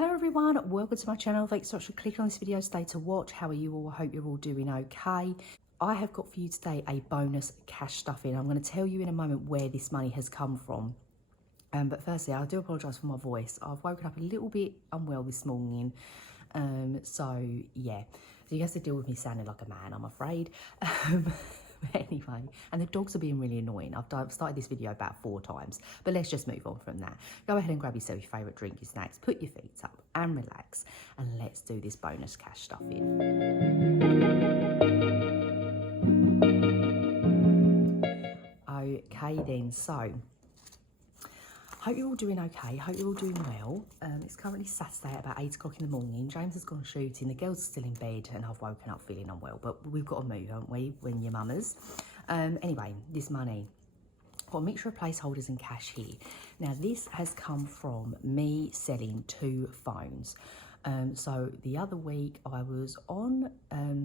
Hello everyone, welcome to my channel. Thanks so much for clicking on this video today to watch. How are you all? I hope you're all doing okay. I have got for you today a bonus cash stuffing. I'm going to tell you in a moment where this money has come from. But firstly, I do apologise for my voice. I've woken up a little bit unwell this morning. So yeah, so you have to deal with me sounding like a man, I'm afraid. But anyway, and the dogs are being really annoying. I've started this video about 4 times, but let's just move on from that. Go ahead and grab yourself your favourite drink, your snacks, put your feet up and relax, and let's do this bonus cash stuffing. Okay then, so hope you're all doing okay. Hope you're all doing well. It's currently Saturday at about 8 o'clock in the morning. James has gone shooting. The girls are still in bed and I've woken up feeling unwell. But we've got to move, haven't we, when you're mamas? Anyway, this money. I've got a mixture of placeholders and cash here. Now, this has come from me selling 2 phones. So the other week I was on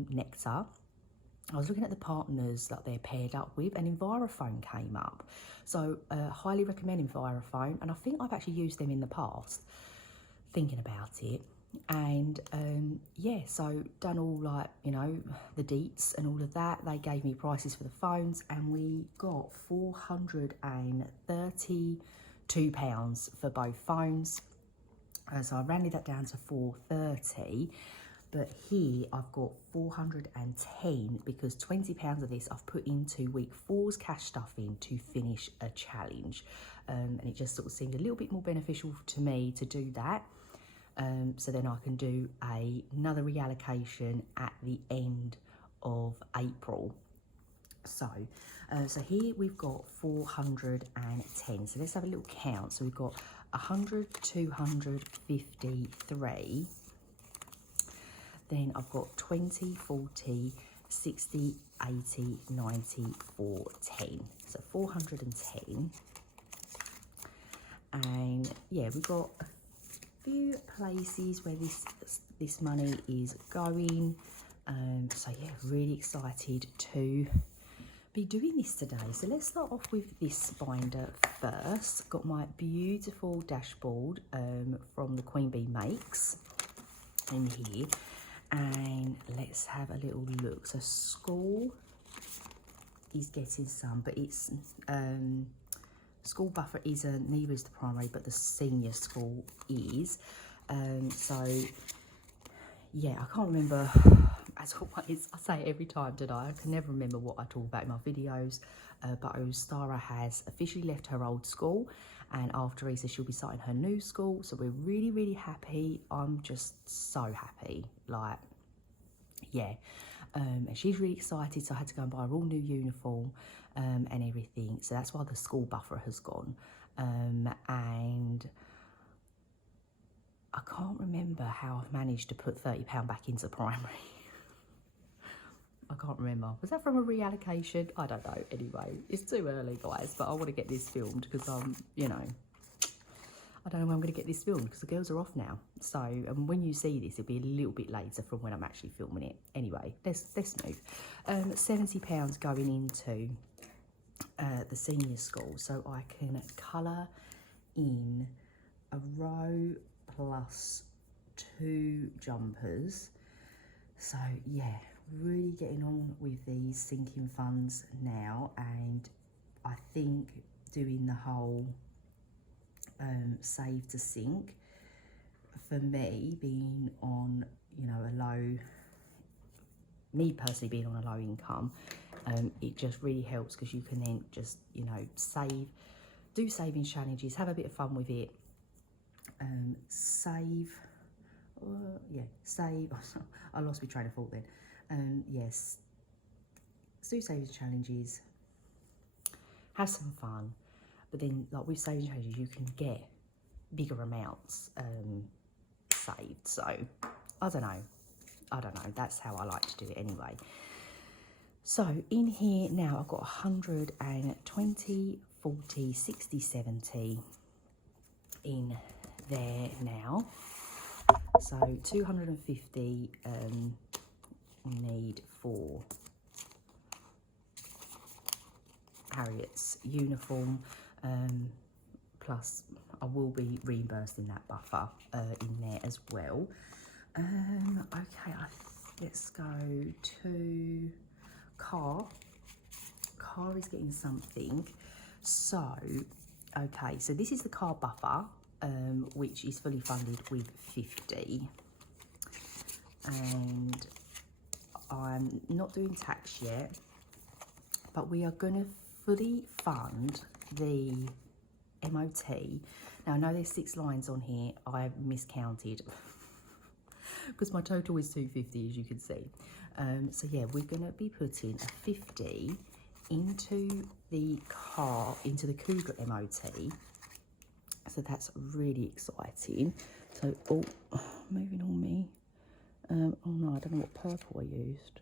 Nectar. I was looking at the partners that they're paired up with, and Envirophone came up. So highly recommend Envirophone, and I think I've actually used them in the past, thinking about it. And yeah, so done all, like, you know, the deets and all of that. They gave me prices for the phones and we got £432 for both phones. So I rounded that down to £430. But here I've got 410 because £20 of this I've put into week 4's cash stuffing to finish a challenge. And it just sort of seemed a little bit more beneficial to me to do that. So then I can do another reallocation at the end of April. So here we've got 410. So let's have a little count. So we've got 100, 253. Then I've got 20, 40, 60, 80, 90, 410. So 410. And yeah, we've got a few places where this money is going. So yeah, really excited to be doing this today. So let's start off with this binder first. Got my beautiful dashboard from the Queen Bee Makes in here. And let's have a little look. So school is getting some, but it's school buffer isn't, neither is the primary, but the senior school is. So yeah, I can't remember, as always, I say it every time, don't I? I can never remember what I talk about in my videos, but Ostara has officially left her old school, and after Easter she'll be starting her new school, so we're really, really happy. I'm just so happy, like, yeah. And she's really excited, so I had to go and buy her all new uniform and everything, so that's why the school buffer has gone. And I can't remember how I've managed to put £30 back into primary. I can't remember. Was that from a reallocation? I don't know. Anyway, it's too early, guys, but I want to get this filmed because you know, I don't know when I'm going to get this filmed because the girls are off now. So when you see this, it'll be a little bit later from when I'm actually filming it. Anyway, let's move. £70 going into the senior school, so I can colour in a row plus 2 jumpers. So yeah, really getting on with these sinking funds now, and I think doing the whole save to sink, for me being on, you know, me personally being on a low income, it just really helps because you can then just, you know, do saving challenges, have a bit of fun with it, save. I lost my train of thought then. Yes, do saving challenges, have some fun, but then, like with saving challenges, you can get bigger amounts saved. So I don't know, that's how I like to do it anyway. So in here now I've got 120, 40, 60, 70 in there now. So 250 we need for Harriet's uniform, plus I will be reimbursing that buffer in there as well. Okay, let's go to car. Car is getting something. So, okay, so this is the car buffer, which is fully funded with 50. And I'm not doing tax yet, but we are going to fully fund the MOT. Now, I know there's 6 lines on here. I miscounted because my total is 250, as you can see. So yeah, we're going to be putting a 50 into the car, into the Cougar MOT. So that's really exciting. So, oh, moving on me. Oh no, I don't know what purple I used.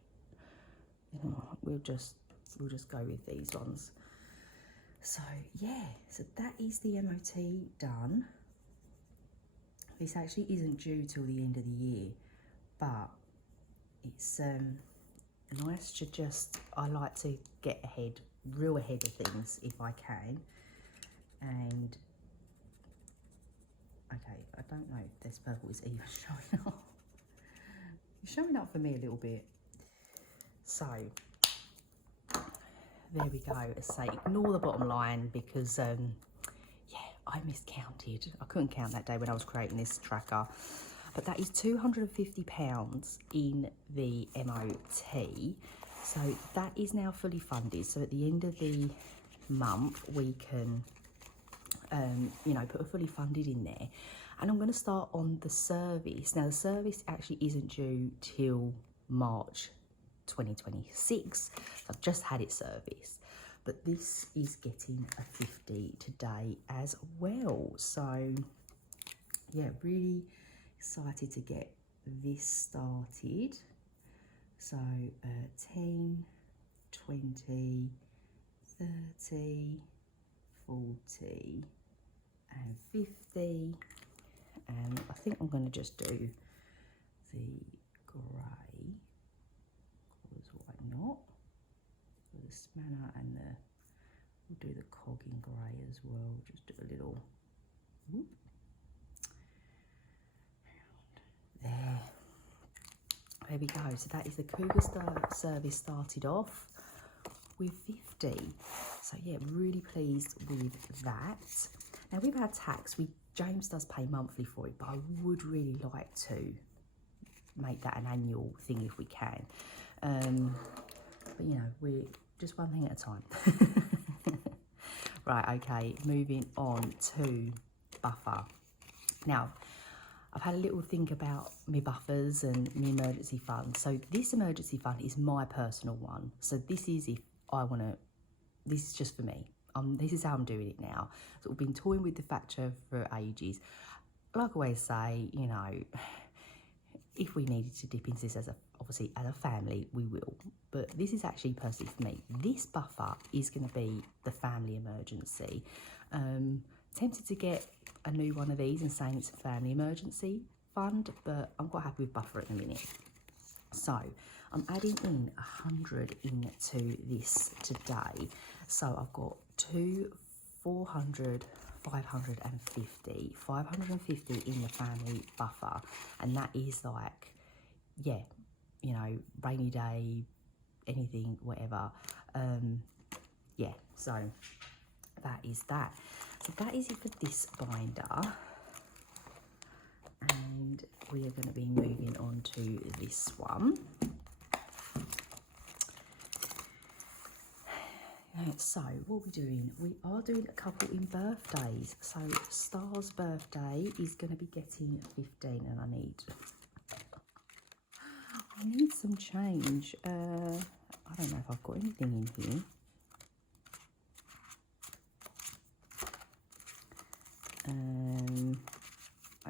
We'll just go with these ones. So yeah, so that is the MOT done. This actually isn't due till the end of the year, but it's nice to just, I like to get ahead, real ahead of things if I can. And okay, I don't know if this purple is even showing up. It's showing up for me a little bit. So there we go. As I say, ignore the bottom line because yeah, I miscounted. I couldn't count that day when I was creating this tracker. But that is £250 in the MOT. So that is now fully funded. So at the end of the month, we can, you know, put a fully funded in there. And I'm going to start on the service. Now, the service actually isn't due till March 2026. I've just had it serviced. But this is getting a 50 today as well. So, yeah, really excited to get this started. So 10, 20, 30, 40 and 50, and I think I'm going to just do the grey, because why not, for the spanner, and we'll do the cog in grey as well, just do a little whoop. There we go. So that is the Cougar service started off with 50. So yeah, really pleased with that. Now with our tax, James does pay monthly for it, but I would really like to make that an annual thing if we can. But you know, we're just one thing at a time. Right, okay, moving on to buffer. Now, I've had a little think about my buffers and my emergency fund. So this emergency fund is my personal one. So this is if I want to, this is just for me. This is how I'm doing it now. So we've been toying with the factor for ages. Like I always say, you know, if we needed to dip into this obviously as a family, we will. But this is actually personally for me. This buffer is going to be the family emergency. Tempted to get a new one of these and saying it's a family emergency fund, but I'm quite happy with buffer at the minute. So I'm adding in 100 into this today. So I've got 2, 400, 550, 550 in the family buffer, and that is like, yeah, you know, rainy day, anything, whatever. Yeah, so that is that. So that is it for this binder, and we are going to be moving on to this one. So what are we doing? We are doing a couple in birthdays. So Star's birthday is going to be getting 15, and I need some change. I don't know if I've got anything in here.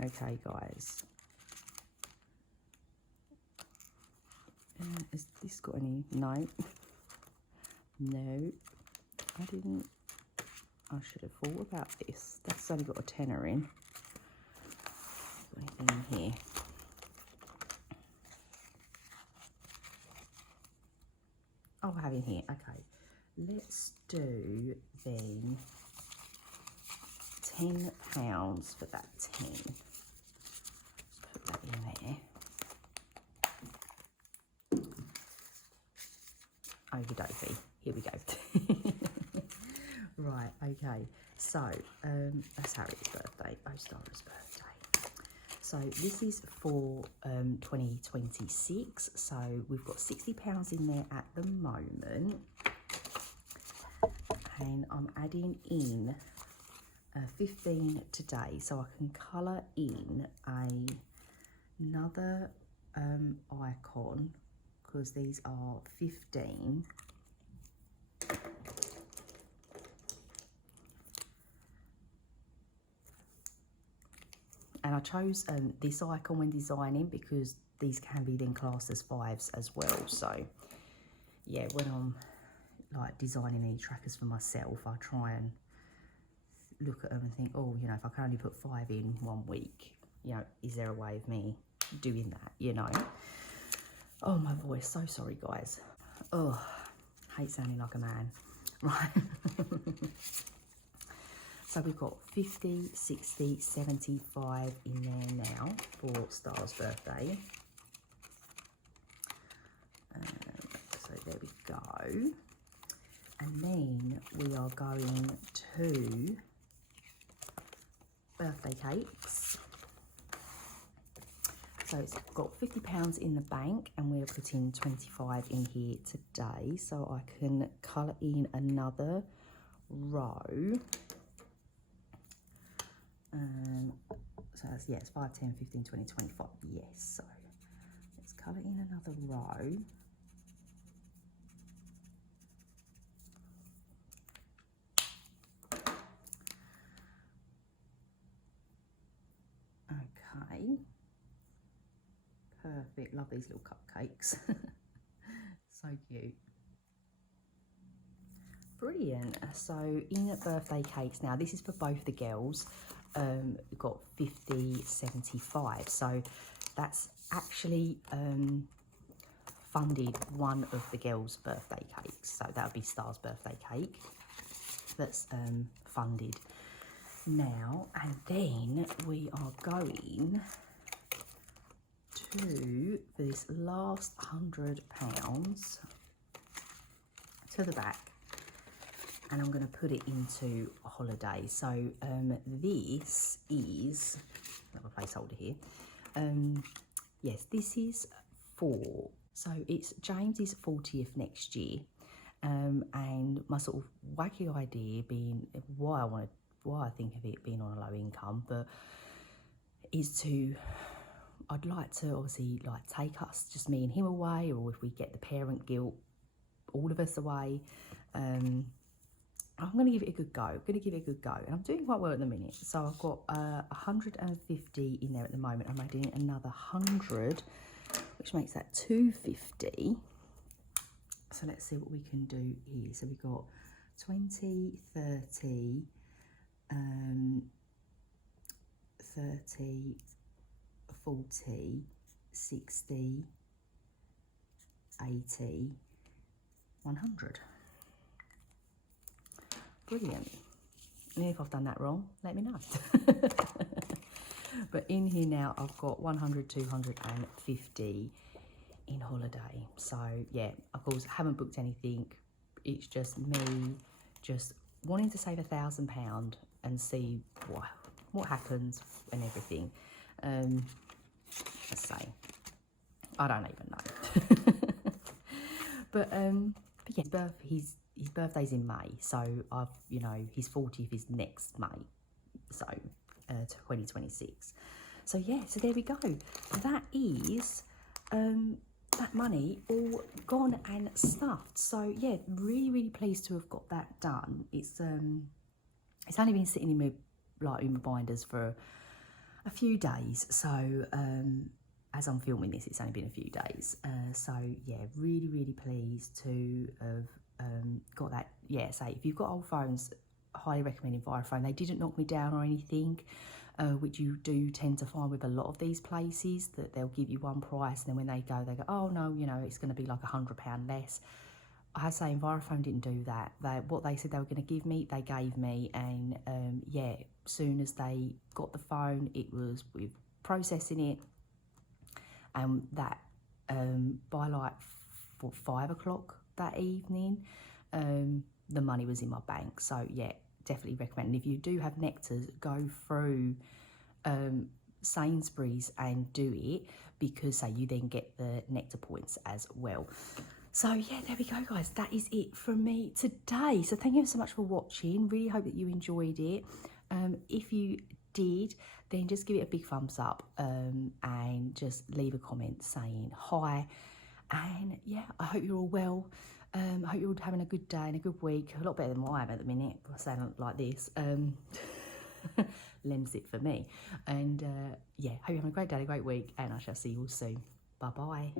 Okay, guys. Has this got any? No. No, I didn't. I should have thought about this. That's only got a tenner in. Got anything in here? Oh, I have in here. Okay, let's do then £10 for that 10. Put that in there. Okie dokie, here we go. Right, okay, so that's Harry's birthday, Ostara's birthday. So this is for 2026, so we've got £60 in there at the moment. And I'm adding in 15 today, so I can colour in another icon, because these are 15. And I chose this icon when designing because these can be then classed as 5s as well. So yeah, when I'm like designing any trackers for myself, I try and look at them and think, oh, you know, if I can only put 5 in 1 week, you know, is there a way of me doing that, you know? Oh, my voice, so sorry, guys. Oh, hate sounding like a man. Right. So we've got 50, 60, 75 in there now for Star's birthday. So there we go. And then we are going to birthday cakes. So it's got £50 in the bank, and we're putting 25 in here today. So I can colour in another row. So that's, yeah, it's 5, 10, 15, 20, 25. Yes, so let's colour in another row. Okay. Perfect. Love these little cupcakes. So cute. Brilliant. So in birthday cakes now, this is for both the girls. We've got 50, 75. So that's actually funded one of the girls' birthday cakes. So that would be Star's birthday cake. That's funded now. And then we are going to, for this last £100, to the back. And I'm going to put it into a holiday. So this is, I have a placeholder here. Yes, this is for, so it's James's 40th next year. And my sort of wacky idea being why I think of it being on a low income, but is to, I'd like to obviously like take us, just me and him away, or if we get the parent guilt, all of us away. I'm going to give it a good go. And I'm doing quite well at the minute. So I've got 150 in there at the moment. I'm adding another 100, which makes that 250. So let's see what we can do here. So we've got 20, 30, 30, 40, 60, 80, 100. Brilliant. And if I've done that wrong, let me know. But in here now, I've got 100, 250 in holiday. So yeah, of course, haven't booked anything. It's just me just wanting to save £1,000 and see what happens and everything. Let's say, I don't even know. But yeah, his birthday's in May, so you know, his 40th is next May, so 2026. So yeah, so there we go. That is that money all gone and stuffed. So yeah, really pleased to have got that done. It's only been sitting in my binders for a few days, so as I'm filming this, it's only been a few days. So yeah, really pleased to have got that. Yeah, so if you've got old phones, highly recommend Envirophone. They didn't knock me down or anything, which you do tend to find with a lot of these places, that they'll give you one price and then when they go, oh no, you know, it's going to be like £100 less. I have to say, Envirophone didn't do that. What they said they were going to give me, they gave me. And yeah, soon as they got the phone, it was with processing it. And that by like 5 o'clock that evening, the money was in my bank. So yeah, definitely recommend. And if you do have Nectars, go through Sainsbury's and do it, because say you then get the Nectar points as well. So yeah, there we go, guys. That is it from me today. So thank you so much for watching. Really hope that you enjoyed it. If you did, then just give it a big thumbs up and just leave a comment saying hi. And yeah, I hope you're all well. I hope you're all having a good day and a good week. A lot better than I am at the minute. I sound like this. Lends it for me. And yeah, hope you're having a great day, a great week, and I shall see you all soon. Bye-bye.